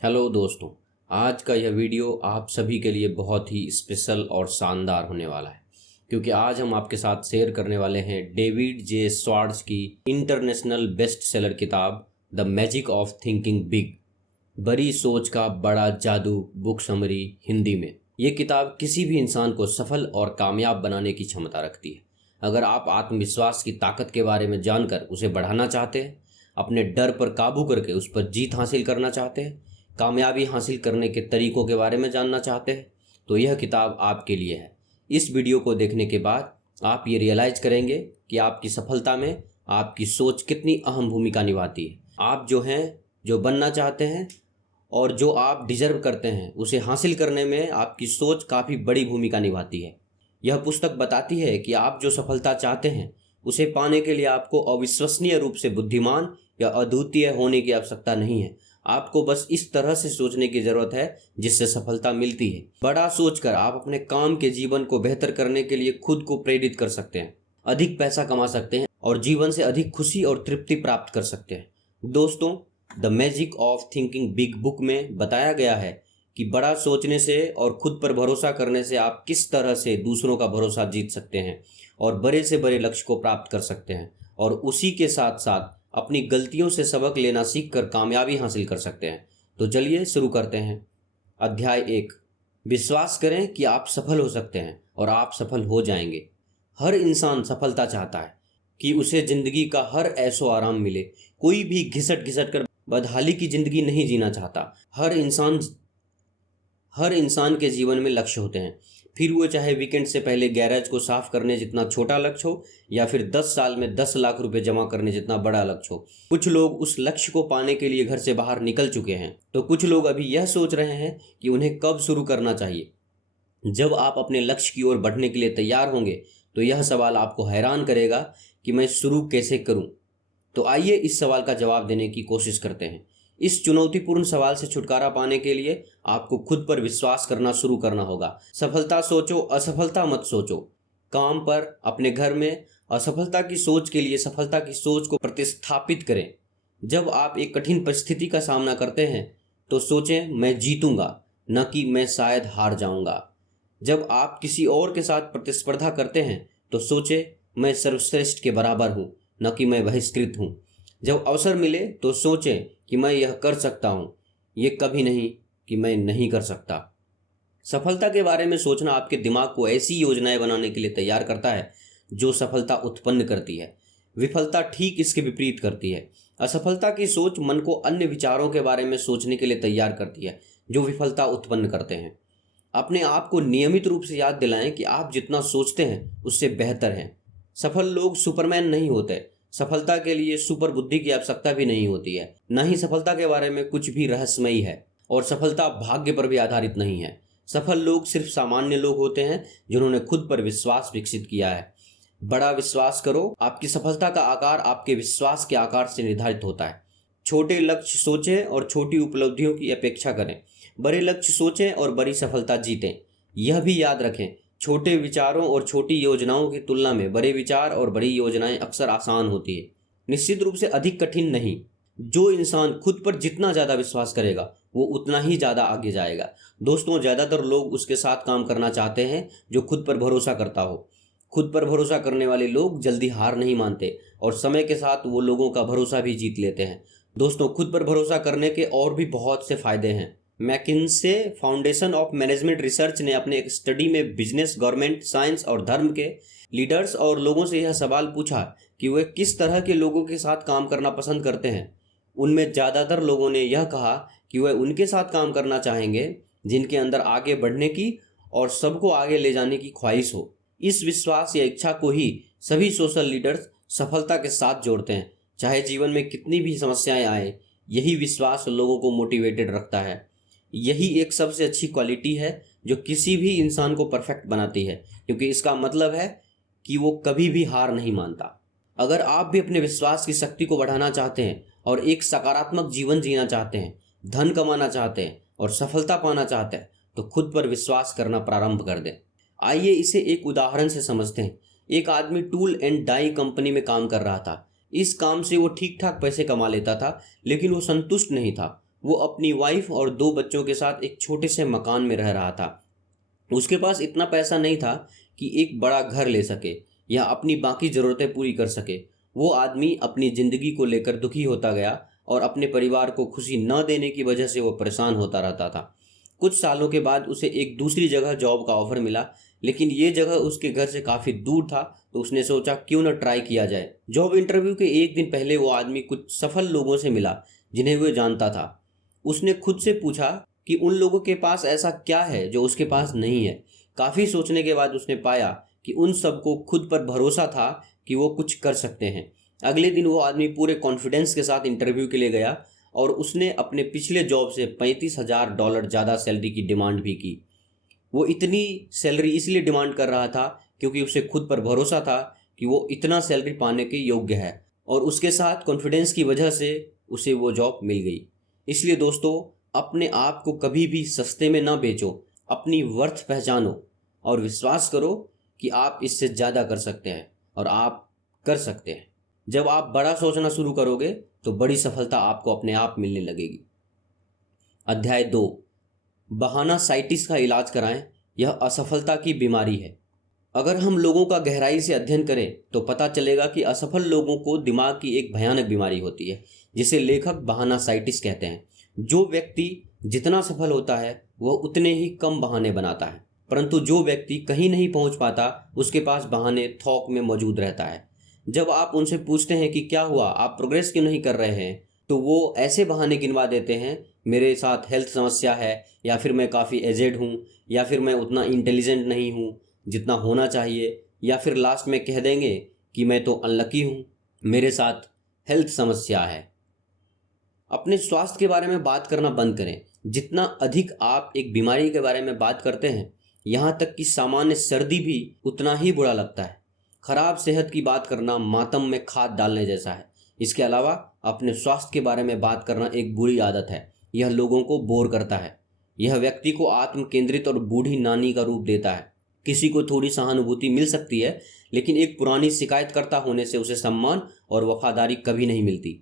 Hello दोस्तों। आज का यह वीडियो आप सभी के लिए बहुत ही स्पेशल और शानदार होने वाला है, क्योंकि आज हम आपके साथ शेयर करने वाले हैं डेविड जे स्वार्ट्ज की इंटरनेशनल बेस्ट सेलर किताब the magic of thinking big, बड़ी सोच का बड़ा जादू बुक समरी हिंदी में। ये किताब किसी भी इंसान को सफल और कामयाब बनाने की क्षमता रखती है। अगर आप आत्मविश्वास की ताकत के बारे में जानकर उसे बढ़ाना चाहते हैं, अपने डर पर काबू करके उस पर जीत हासिल करना चाहते हैं, कामयाबी हासिल करने के तरीकों के बारे में जानना चाहते हैं, तो यह किताब आपके लिए है। इस वीडियो को देखने के बाद आप ये रियलाइज करेंगे कि आपकी सफलता में आपकी सोच कितनी अहम भूमिका निभाती है। आप जो हैं, जो बनना चाहते हैं और जो आप डिजर्व करते हैं, उसे हासिल करने में आपकी सोच काफ़ी बड़ी भूमिका निभाती है। यह पुस्तक बताती है कि आप जो सफलता चाहते हैं उसे पाने के लिए आपको अविश्वसनीय रूप से बुद्धिमान या अद्वितीय होने की आवश्यकता नहीं है। आपको बस इस तरह से सोचने की जरूरत है जिससे सफलता मिलती है। बड़ा सोचकर आप अपने काम के जीवन को बेहतर करने के लिए खुद को प्रेरित कर सकते हैं, अधिक पैसा कमा सकते हैं और जीवन से अधिक खुशी और तृप्ति प्राप्त कर सकते हैं। दोस्तों, the magic of thinking big book में बताया गया है कि बड़ा सोचने से और खुद पर भरोसा करने से आप किस तरह से दूसरों का भरोसा जीत सकते हैं और बड़े से बड़े लक्ष्य को प्राप्त कर सकते हैं, और उसी के साथ साथ अपनी गलतियों से सबक लेना सीखकर कामयाबी हासिल कर सकते हैं। तो चलिए शुरू करते हैं। अध्याय 1। विश्वास करें कि आप सफल हो सकते हैं और आप सफल हो जाएंगे। हर इंसान सफलता चाहता है कि उसे जिंदगी का हर ऐशो आराम मिले। कोई भी घिसट घिसट कर बदहाली की जिंदगी नहीं जीना चाहता। हर इंसान के जीवन में लक्ष्य होते हैं, फिर वो चाहे वीकेंड से पहले गैराज को साफ करने जितना छोटा लक्ष्य हो या फिर 10 साल में 10 लाख रुपए जमा करने जितना बड़ा लक्ष्य हो। कुछ लोग उस लक्ष्य को पाने के लिए घर से बाहर निकल चुके हैं, तो कुछ लोग अभी यह सोच रहे हैं कि उन्हें कब शुरू करना चाहिए। जब आप अपने लक्ष्य की ओर बढ़ने के लिए तैयार होंगे तो यह सवाल आपको हैरान करेगा कि मैं शुरू कैसे करूं। तो आइए इस सवाल का जवाब देने की कोशिश करते हैं। इस चुनौतीपूर्ण सवाल से छुटकारा पाने के लिए आपको खुद पर विश्वास करना शुरू करना होगा। सफलता सोचो, असफलता मत सोचो। काम पर, अपने घर में असफलता की सोच के लिए सफलता की सोच को प्रतिस्थापित करें। जब आप एक कठिन परिस्थिति का सामना करते हैं तो सोचें, मैं जीतूंगा, न कि मैं शायद हार जाऊंगा। जब आप किसी और के साथ प्रतिस्पर्धा करते हैं तो सोचें, मैं सर्वश्रेष्ठ के बराबर हूं, न कि मैं बहिष्कृत हूं। जब अवसर मिले तो सोचें कि मैं यह कर सकता हूं, ये कभी नहीं कि मैं नहीं कर सकता। सफलता के बारे में सोचना आपके दिमाग को ऐसी योजनाएं बनाने के लिए तैयार करता है जो सफलता उत्पन्न करती है। विफलता ठीक इसके विपरीत करती है। असफलता की सोच मन को अन्य विचारों के बारे में सोचने के लिए तैयार करती है जो विफलता उत्पन्न करते हैं। अपने आप को नियमित रूप से याद दिलाएं कि आप जितना सोचते हैं उससे बेहतर हैं। सफल लोग सुपरमैन नहीं होते। सफलता के लिए सुपर बुद्धि की आवश्यकता भी नहीं होती है। न ही सफलता के बारे में कुछ भी रहस्यमयी है, और सफलता भाग्य पर भी आधारित नहीं है। सफल लोग सिर्फ सामान्य लोग होते हैं जिन्होंने खुद पर विश्वास विकसित किया है। बड़ा विश्वास करो। आपकी सफलता का आकार आपके विश्वास के आकार से निर्धारित होता है। छोटे लक्ष्य सोचें और छोटी उपलब्धियों की अपेक्षा करें। बड़े लक्ष्य सोचें और बड़ी सफलता जीतें। यह भी याद रखें, छोटे विचारों और छोटी योजनाओं की तुलना में बड़े विचार और बड़ी योजनाएं अक्सर आसान होती है, निश्चित रूप से अधिक कठिन नहीं। जो इंसान खुद पर जितना ज़्यादा विश्वास करेगा वो उतना ही ज़्यादा आगे जाएगा। दोस्तों, ज़्यादातर लोग उसके साथ काम करना चाहते हैं जो खुद पर भरोसा करता हो। खुद पर भरोसा करने वाले लोग जल्दी हार नहीं मानते और समय के साथ वो लोगों का भरोसा भी जीत लेते हैं। दोस्तों, खुद पर भरोसा करने के और भी बहुत से फायदे हैं। McKinsey foundation of management research ने अपने एक स्टडी में बिजनेस, गवर्नमेंट, साइंस और धर्म के लीडर्स और लोगों से यह सवाल पूछा कि वे किस तरह के लोगों के साथ काम करना पसंद करते हैं। उनमें ज़्यादातर लोगों ने यह कहा कि वे उनके साथ काम करना चाहेंगे जिनके अंदर आगे बढ़ने की और सबको आगे ले जाने की ख्वाहिश हो। इस विश्वास या इच्छा को ही सभी सोशल लीडर्स सफलता के साथ जोड़ते हैं, चाहे जीवन में कितनी भी समस्याएं आए। यही विश्वास लोगों को मोटिवेटेड रखता है। यही एक सबसे अच्छी क्वालिटी है जो किसी भी इंसान को परफेक्ट बनाती है, क्योंकि इसका मतलब है कि वो कभी भी हार नहीं मानता। अगर आप भी अपने विश्वास की शक्ति को बढ़ाना चाहते हैं और एक सकारात्मक जीवन जीना चाहते हैं, धन कमाना चाहते हैं और सफलता पाना चाहते हैं, तो खुद पर विश्वास करना प्रारंभ कर दें। आइए इसे एक उदाहरण से समझते हैं। एक आदमी टूल एंड डाई कंपनी में काम कर रहा था। इस काम से वो ठीक ठाक पैसे कमा लेता था, लेकिन वो संतुष्ट नहीं था। वो अपनी वाइफ और 2 बच्चों के साथ एक छोटे से मकान में रह रहा था। उसके पास इतना पैसा नहीं था कि एक बड़ा घर ले सके या अपनी बाकी ज़रूरतें पूरी कर सके। वो आदमी अपनी ज़िंदगी को लेकर दुखी होता गया और अपने परिवार को खुशी न देने की वजह से वो परेशान होता रहता था। कुछ सालों के बाद उसे एक दूसरी जगह जॉब का ऑफ़र मिला, लेकिन ये जगह उसके घर से काफ़ी दूर था, तो उसने सोचा क्यों न ट्राई किया जाए। जॉब इंटरव्यू के एक दिन पहले वो आदमी कुछ सफल लोगों से मिला जिन्हें वो जानता था। उसने खुद से पूछा कि उन लोगों के पास ऐसा क्या है जो उसके पास नहीं है। काफ़ी सोचने के बाद उसने पाया कि उन सबको खुद पर भरोसा था कि वो कुछ कर सकते हैं। अगले दिन वो आदमी पूरे कॉन्फिडेंस के साथ इंटरव्यू के लिए गया और उसने अपने पिछले जॉब से $35,000 ज़्यादा सैलरी की डिमांड भी की। वो इतनी सैलरी इसलिए डिमांड कर रहा था क्योंकि उसे खुद पर भरोसा था कि वो इतना सैलरी पाने के योग्य है, और उसके साथ कॉन्फिडेंस की वजह से उसे वो जॉब मिल गई। इसलिए दोस्तों, अपने आप को कभी भी सस्ते में ना बेचो, अपनी वर्थ पहचानो और विश्वास करो कि आप इससे ज़्यादा कर सकते हैं और आप कर सकते हैं। जब आप बड़ा सोचना शुरू करोगे तो बड़ी सफलता आपको अपने आप मिलने लगेगी। अध्याय 2, बहाना साइटिस का इलाज कराएं, यह असफलता की बीमारी है। अगर हम लोगों का गहराई से अध्ययन करें तो पता चलेगा कि असफल लोगों को दिमाग की एक भयानक बीमारी होती है जिसे लेखक बहाना साइटिस कहते हैं। जो व्यक्ति जितना सफल होता है वह उतने ही कम बहाने बनाता है, परंतु जो व्यक्ति कहीं नहीं पहुंच पाता उसके पास बहाने थोक में मौजूद रहता है। जब आप उनसे पूछते हैं कि क्या हुआ, आप प्रोग्रेस क्यों नहीं कर रहे हैं, तो वो ऐसे बहाने गिनवा देते हैं, मेरे साथ हेल्थ समस्या है, या फिर मैं काफ़ी एजेड हूँ, या फिर मैं उतना इंटेलिजेंट नहीं हूँ जितना होना चाहिए, या फिर लास्ट में कह देंगे कि मैं तो अनलकी हूँ, मेरे साथ हेल्थ समस्या है। अपने स्वास्थ्य के बारे में बात करना बंद करें। जितना अधिक आप एक बीमारी के बारे में बात करते हैं, यहाँ तक कि सामान्य सर्दी भी उतना ही बुरा लगता है। खराब सेहत की बात करना मातम में खाद डालने जैसा है। इसके अलावा अपने स्वास्थ्य के बारे में बात करना एक बुरी आदत है। यह लोगों को बोर करता है। यह व्यक्ति को आत्म केंद्रित और बूढ़ी नानी का रूप देता है। किसी को थोड़ी सहानुभूति मिल सकती है, लेकिन एक पुरानी शिकायतकर्ता होने से उसे सम्मान और वफादारी कभी नहीं मिलती।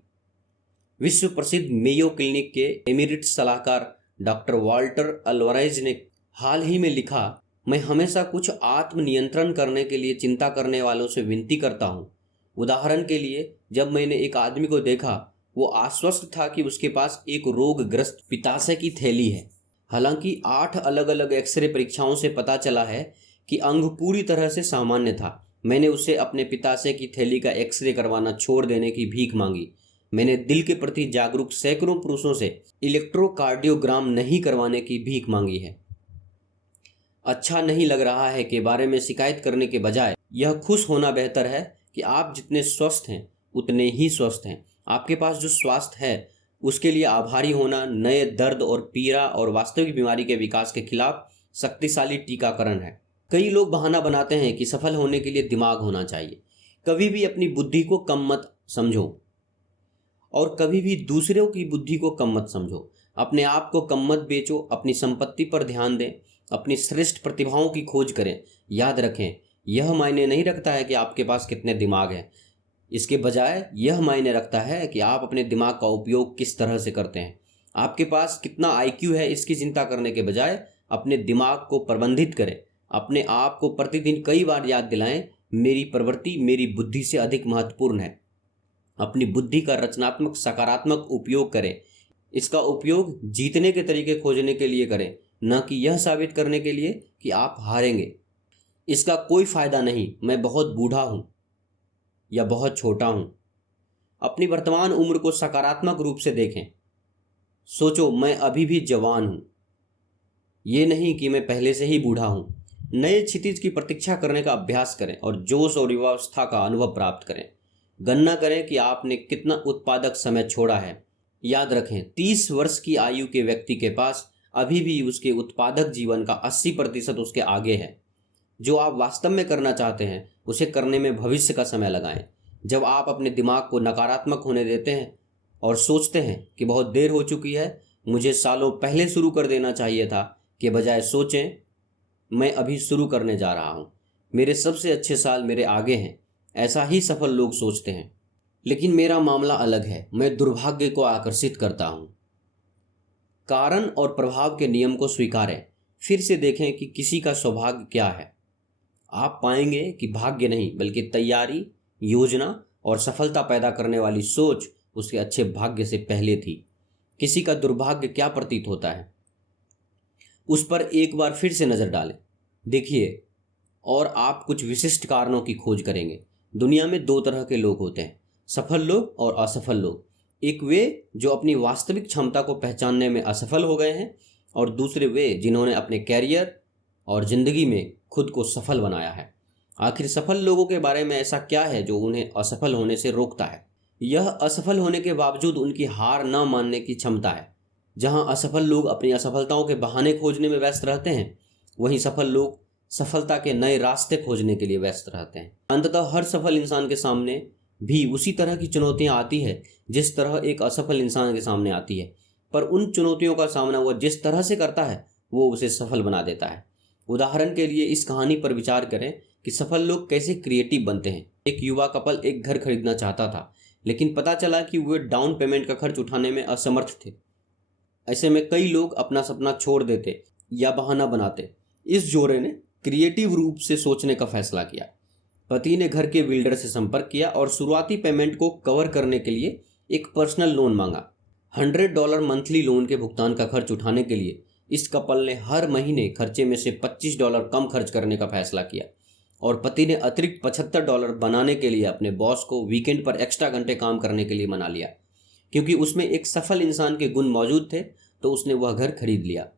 विश्व प्रसिद्ध मेयो क्लिनिक के एमिरिट्स सलाहकार डॉक्टर वाल्टर अल्वारेज ने हाल ही में लिखा, मैं हमेशा कुछ आत्म नियंत्रण करने के लिए चिंता करने वालों से विनती करता हूँ। उदाहरण के लिए, जब मैंने एक आदमी को देखा, वो आश्वस्त था कि उसके पास एक रोगग्रस्त पित्ताशय की थैली है। हालांकि 8 अलग अलग एक्सरे परीक्षाओं से पता चला है कि अंग पूरी तरह से सामान्य था। मैंने उससे अपने पित्ताशय की थैली का एक्सरे करवाना छोड़ देने की भीख मांगी। मैंने दिल के प्रति जागरूक सैकड़ों पुरुषों से इलेक्ट्रोकार्डियोग्राम नहीं करवाने की भीख मांगी है। अच्छा नहीं लग रहा है के बारे में शिकायत करने के बजाय यह खुश होना बेहतर है कि आप जितने स्वस्थ हैं उतने ही स्वस्थ हैं। आपके पास जो स्वास्थ्य है उसके लिए आभारी होना नए दर्द और पीड़ा और वास्तविक बीमारी के विकास के खिलाफ शक्तिशाली टीकाकरण है। कई लोग बहाना बनाते हैं कि सफल होने के लिए दिमाग होना चाहिए। कभी भी अपनी बुद्धि को कम मत समझो और कभी भी दूसरों की बुद्धि को कम मत समझो। अपने आप को कम मत बेचो। अपनी संपत्ति पर ध्यान दें। अपनी श्रेष्ठ प्रतिभाओं की खोज करें। याद रखें, यह मायने नहीं रखता है कि आपके पास कितने दिमाग हैं। इसके बजाय यह मायने रखता है कि आप अपने दिमाग का उपयोग किस तरह से करते हैं। आपके पास कितना IQ है इसकी चिंता करने के बजाय अपने दिमाग को प्रबंधित करें। अपने आप को प्रतिदिन कई बार याद दिलाएं, मेरी प्रवृत्ति मेरी बुद्धि से अधिक महत्वपूर्ण है। अपनी बुद्धि का रचनात्मक सकारात्मक उपयोग करें। इसका उपयोग जीतने के तरीके खोजने के लिए करें, न कि यह साबित करने के लिए कि आप हारेंगे। इसका कोई फायदा नहीं, मैं बहुत बूढ़ा हूं या बहुत छोटा हूं। अपनी वर्तमान उम्र को सकारात्मक रूप से देखें। सोचो, मैं अभी भी जवान हूं, ये नहीं कि मैं पहले से ही बूढ़ा हूं। नए क्षितिज की प्रतीक्षा करने का अभ्यास करें और जोश और युवावस्था का अनुभव प्राप्त करें। गणना करें कि आपने कितना उत्पादक समय छोड़ा है। याद रखें, 30 वर्ष की आयु के व्यक्ति के पास अभी भी उसके उत्पादक जीवन का 80% उसके आगे है। जो आप वास्तव में करना चाहते हैं उसे करने में भविष्य का समय लगाएं। जब आप अपने दिमाग को नकारात्मक होने देते हैं और सोचते हैं कि बहुत देर हो चुकी है, मुझे सालों पहले शुरू कर देना चाहिए था, के बजाय सोचें, मैं अभी शुरू करने जा रहा हूँ, मेरे सबसे अच्छे साल मेरे आगे हैं। ऐसा ही सफल लोग सोचते हैं। लेकिन मेरा मामला अलग है। मैं दुर्भाग्य को आकर्षित करता हूँ। कारण और प्रभाव के नियम को स्वीकारें। फिर से देखें कि किसी का सौभाग्य क्या है। आप पाएंगे कि भाग्य नहीं बल्कि तैयारी, योजना और सफलता पैदा करने वाली सोच उसके अच्छे भाग्य से पहले थी। किसी का दुर्भाग्य क्या प्रतीत होता है, उस पर एक बार फिर से नजर डालें, देखिए, और आप कुछ विशिष्ट कारणों की खोज करेंगे। दुनिया में दो तरह के लोग होते हैं, सफल लोग और असफल लोग। एक वे जो अपनी वास्तविक क्षमता को पहचानने में असफल हो गए हैं, और दूसरे वे जिन्होंने अपने कैरियर और जिंदगी में खुद को सफल बनाया है। आखिर सफल लोगों के बारे में ऐसा क्या है जो उन्हें असफल होने से रोकता है? यह असफल होने के बावजूद उनकी हार न मानने की क्षमता है। जहां असफल लोग अपनी असफलताओं के बहाने खोजने में व्यस्त रहते हैं, वहीं सफल लोग सफलता के नए रास्ते खोजने के लिए व्यस्त रहते हैं। अंततः हर सफल इंसान के सामने भी उसी तरह की चुनौतियां आती है जिस तरह एक असफल इंसान के सामने आती है, पर उन चुनौतियों का सामना वह जिस तरह से करता है वो उसे सफल बना देता है। उदाहरण के लिए इस कहानी पर विचार करें कि सफल लोग कैसे क्रिएटिव बनते हैं। एक युवा कपल एक घर खरीदना चाहता था, लेकिन पता चला कि वे डाउन पेमेंट का खर्च उठाने में असमर्थ थे। ऐसे में कई लोग अपना सपना छोड़ देते या बहाना बनाते। इस जोड़े ने क्रिएटिव रूप से सोचने का फैसला किया। पति ने घर के बिल्डर से संपर्क किया और शुरुआती पेमेंट को कवर करने के लिए एक पर्सनल लोन मांगा। $100 मंथली लोन के भुगतान का खर्च उठाने के लिए इस कपल ने हर महीने खर्चे में से $25 कम खर्च करने का फैसला किया, और पति ने अतिरिक्त $75 बनाने के लिए अपने बॉस को वीकेंड पर एक्स्ट्रा घंटे काम करने के लिए मना लिया। क्योंकि उसमें एक सफल इंसान के गुण मौजूद थे, तो उसने वह घर खरीद लिया।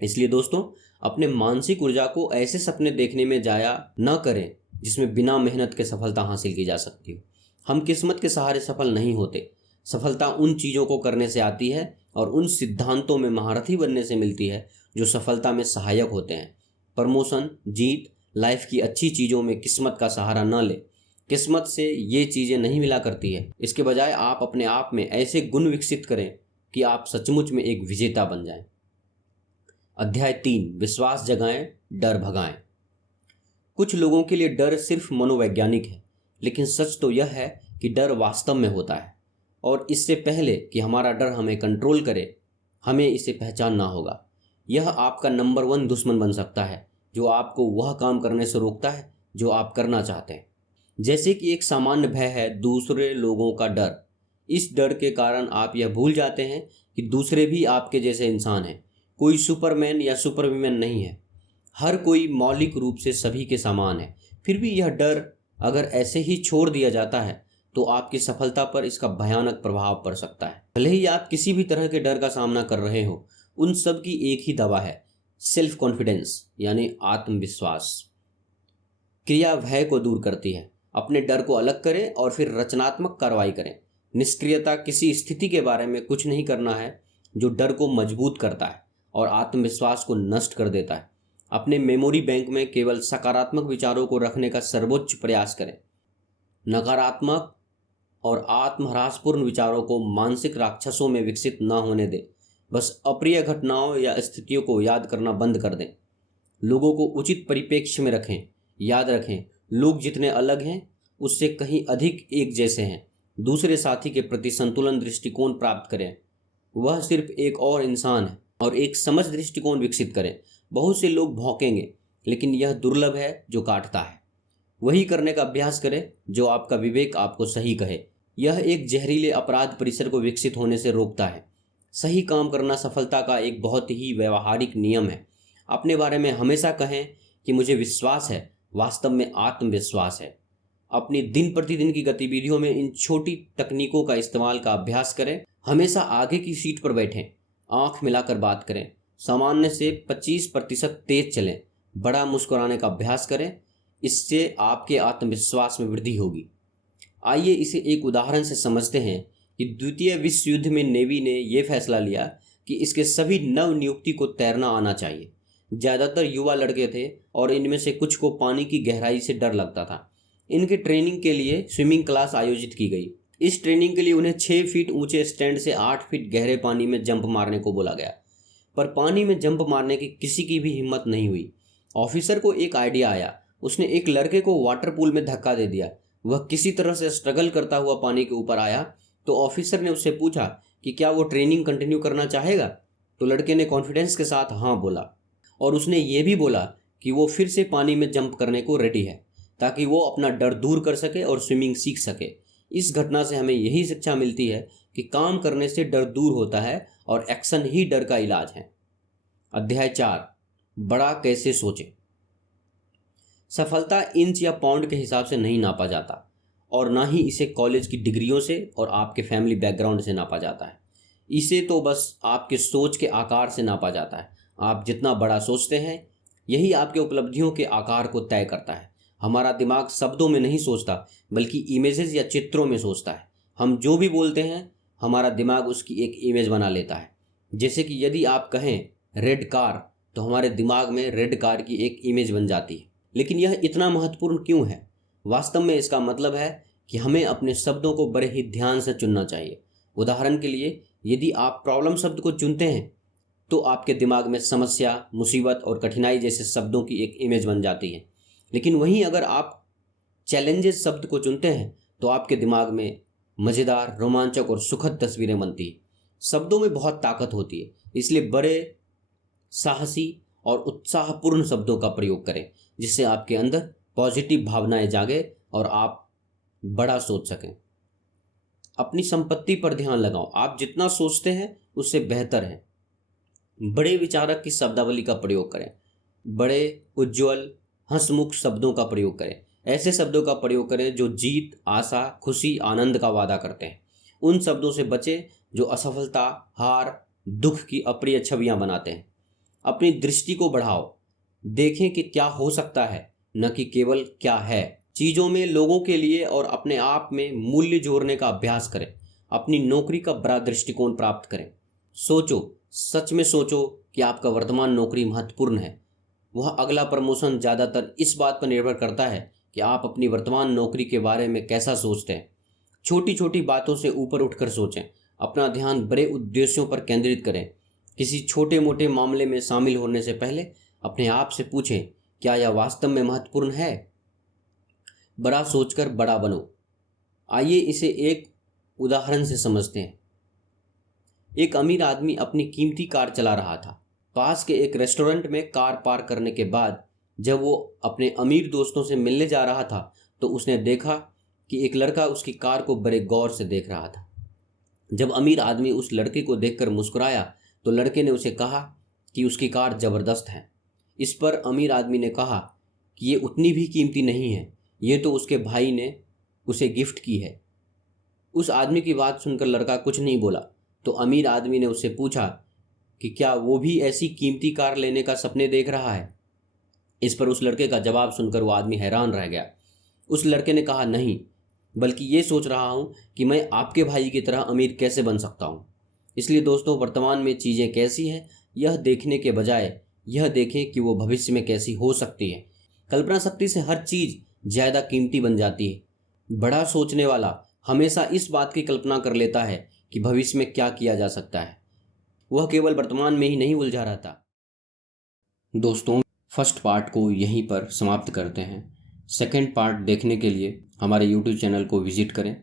इसलिए दोस्तों, अपने मानसिक ऊर्जा को ऐसे सपने देखने में जाया न करें जिसमें बिना मेहनत के सफलता हासिल की जा सकती हो। हम किस्मत के सहारे सफल नहीं होते। सफलता उन चीज़ों को करने से आती है और उन सिद्धांतों में महारथी बनने से मिलती है जो सफलता में सहायक होते हैं। प्रमोशन, जीत, लाइफ की अच्छी चीज़ों में किस्मत का सहारा न ले। किस्मत से ये चीज़ें नहीं मिला करती है। इसके बजाय आप अपने आप में ऐसे गुण विकसित करें कि आप सचमुच में एक विजेता बन जाएं। अध्याय 3, विश्वास जगाएं, डर भगाएं। कुछ लोगों के लिए डर सिर्फ मनोवैज्ञानिक है, लेकिन सच तो यह है कि डर वास्तव में होता है, और इससे पहले कि हमारा डर हमें कंट्रोल करे, हमें इसे पहचानना होगा। यह आपका नंबर 1 दुश्मन बन सकता है जो आपको वह काम करने से रोकता है जो आप करना चाहते हैं। जैसे कि एक सामान्य भय है दूसरे लोगों का डर। इस डर के कारण आप यह भूल जाते हैं कि दूसरे भी आपके जैसे इंसान हैं। कोई सुपरमैन या सुपरवुमन नहीं है। हर कोई मौलिक रूप से सभी के समान है। फिर भी यह डर अगर ऐसे ही छोड़ दिया जाता है तो आपकी सफलता पर इसका भयानक प्रभाव पड़ सकता है। भले ही आप किसी भी तरह के डर का सामना कर रहे हो, उन सब की एक ही दवा है, सेल्फ कॉन्फिडेंस यानी आत्मविश्वास। क्रिया भय को दूर करती है। अपने डर को अलग करें और फिर रचनात्मक कार्रवाई करें। निष्क्रियता किसी स्थिति के बारे में कुछ नहीं करना है जो डर को मजबूत करता है और आत्मविश्वास को नष्ट कर देता है। अपने मेमोरी बैंक में केवल सकारात्मक विचारों को रखने का सर्वोच्च प्रयास करें। नकारात्मक और आत्मह्रासपूर्ण विचारों को मानसिक राक्षसों में विकसित न होने दें। बस अप्रिय घटनाओं या स्थितियों को याद करना बंद कर दें। लोगों को उचित परिप्रेक्ष्य में रखें। याद रखें, लोग जितने अलग हैं उससे कहीं अधिक एक जैसे हैं। दूसरे साथी के प्रति संतुलन दृष्टिकोण प्राप्त करें। वह सिर्फ एक और इंसान है, और एक समझ दृष्टिकोण विकसित करें। बहुत से लोग भौंकेंगे, लेकिन यह दुर्लभ है जो काटता है। वही करने का अभ्यास करें जो आपका विवेक आपको सही कहे। यह एक जहरीले अपराध परिसर को विकसित होने से रोकता है। सही काम करना सफलता का एक बहुत ही व्यवहारिक नियम है। अपने बारे में हमेशा कहें कि मुझे विश्वास है, वास्तव में आत्मविश्वास है। अपनी दिन प्रतिदिन की गतिविधियों में इन छोटी तकनीकों का इस्तेमाल का अभ्यास करें। हमेशा आगे की सीट पर बैठें, आंख मिलाकर बात करें, सामान्य से 25% तेज चलें, बड़ा मुस्कुराने का अभ्यास करें। इससे आपके आत्मविश्वास में वृद्धि होगी। आइए इसे एक उदाहरण से समझते हैं कि द्वितीय विश्व युद्ध में नेवी ने यह फैसला लिया कि इसके सभी नवनियुक्ति को तैरना आना चाहिए। ज़्यादातर युवा लड़के थे और इनमें से कुछ को पानी की गहराई से डर लगता था। इनके ट्रेनिंग के लिए स्विमिंग क्लास आयोजित की गई। इस ट्रेनिंग के लिए उन्हें 6 फीट ऊंचे स्टैंड से 8 फीट गहरे पानी में जंप मारने को बोला गया, पर पानी में जंप मारने की किसी की भी हिम्मत नहीं हुई। ऑफिसर को एक आइडिया आया। उसने एक लड़के को वाटर पूल में धक्का दे दिया। वह किसी तरह से स्ट्रगल करता हुआ पानी के ऊपर आया तो ऑफिसर ने उससे पूछा कि क्या वो ट्रेनिंग कंटिन्यू करना चाहेगा। तो लड़के ने कॉन्फिडेंस के साथ हाँ बोला और उसने ये भी बोला कि वो फिर से पानी में जंप करने को रेडी है ताकि वो अपना डर दूर कर सके और स्विमिंग सीख सके। इस घटना से हमें यही शिक्षा मिलती है कि काम करने से डर दूर होता है और एक्शन ही डर का इलाज है। अध्याय 4, बड़ा कैसे सोचें। सफलता इंच या पाउंड के हिसाब से नहीं नापा जाता और ना ही इसे कॉलेज की डिग्रियों से और आपके फैमिली बैकग्राउंड से नापा जाता है। इसे तो बस आपके सोच के आकार से नापा जाता है। आप जितना बड़ा सोचते हैं यही आपके उपलब्धियों के आकार को तय करता है। हमारा दिमाग शब्दों में नहीं सोचता बल्कि इमेजेस या चित्रों में सोचता है। हम जो भी बोलते हैं हमारा दिमाग उसकी एक इमेज बना लेता है। जैसे कि यदि आप कहें रेड कार तो हमारे दिमाग में रेड कार की एक इमेज बन जाती है। लेकिन यह इतना महत्वपूर्ण क्यों है? वास्तव में इसका मतलब है कि हमें अपने शब्दों को बड़े ही ध्यान से चुनना चाहिए। उदाहरण के लिए यदि आप प्रॉब्लम शब्द को चुनते हैं तो आपके दिमाग में समस्या, मुसीबत और कठिनाई जैसे शब्दों की एक इमेज बन जाती है। लेकिन वहीं अगर आप चैलेंजेस शब्द को चुनते हैं तो आपके दिमाग में मज़ेदार, रोमांचक और सुखद तस्वीरें बनती हैं। शब्दों में बहुत ताकत होती है, इसलिए बड़े, साहसी और उत्साहपूर्ण शब्दों का प्रयोग करें जिससे आपके अंदर पॉजिटिव भावनाएं जागे और आप बड़ा सोच सकें। अपनी संपत्ति पर ध्यान लगाओ। आप जितना सोचते हैं उससे बेहतर है। बड़े विचारक की शब्दावली का प्रयोग करें। बड़े, उज्जवल, हंसमुख शब्दों का प्रयोग करें। ऐसे शब्दों का प्रयोग करें जो जीत, आशा, खुशी, आनंद का वादा करते हैं। उन शब्दों से बचें जो असफलता, हार, दुख की अप्रिय छवियां बनाते हैं। अपनी दृष्टि को बढ़ाओ। देखें कि क्या हो सकता है, न कि केवल क्या है। चीज़ों में, लोगों के लिए और अपने आप में मूल्य जोड़ने का अभ्यास करें। अपनी नौकरी का बड़ा दृष्टिकोण प्राप्त करें। सोचो, सच में सोचो कि आपका वर्तमान नौकरी महत्वपूर्ण है। वह अगला प्रमोशन ज़्यादातर इस बात पर निर्भर करता है कि आप अपनी वर्तमान नौकरी के बारे में कैसा सोचते हैं। छोटी छोटी बातों से ऊपर उठकर सोचें। अपना ध्यान बड़े उद्देश्यों पर केंद्रित करें। किसी छोटे मोटे मामले में शामिल होने से पहले अपने आप से पूछें, क्या यह वास्तव में महत्वपूर्ण है? बड़ा सोचकर बड़ा बनो। आइए इसे एक उदाहरण से समझते हैं। एक अमीर आदमी अपनी कीमती कार चला रहा था। पास के एक रेस्टोरेंट में कार पार्क करने के बाद जब वो अपने अमीर दोस्तों से मिलने जा रहा था तो उसने देखा कि एक लड़का उसकी कार को बड़े गौर से देख रहा था। जब अमीर आदमी उस लड़के को देखकर मुस्कुराया तो लड़के ने उसे कहा कि उसकी कार ज़बरदस्त है। इस पर अमीर आदमी ने कहा कि ये उतनी भी कीमती नहीं है, ये तो उसके भाई ने उसे गिफ्ट की है। उस आदमी की बात सुनकर लड़का कुछ नहीं बोला। तो अमीर आदमी ने उससे पूछा कि क्या वो भी ऐसी कीमती कार लेने का सपने देख रहा है। इस पर उस लड़के का जवाब सुनकर वो आदमी हैरान रह गया। उस लड़के ने कहा, नहीं, बल्कि ये सोच रहा हूँ कि मैं आपके भाई की तरह अमीर कैसे बन सकता हूँ। इसलिए दोस्तों, वर्तमान में चीज़ें कैसी हैं यह देखने के बजाय यह देखें कि वो भविष्य में कैसी हो सकती है। कल्पना शक्ति से हर चीज़ ज़्यादा कीमती बन जाती है। बड़ा सोचने वाला हमेशा इस बात की कल्पना कर लेता है कि भविष्य में क्या किया जा सकता है। वह केवल वर्तमान में ही नहीं उलझा रहता। दोस्तों, फर्स्ट पार्ट को यहीं पर समाप्त करते हैं। सेकंड पार्ट देखने के लिए हमारे यूट्यूब चैनल को विजिट करें।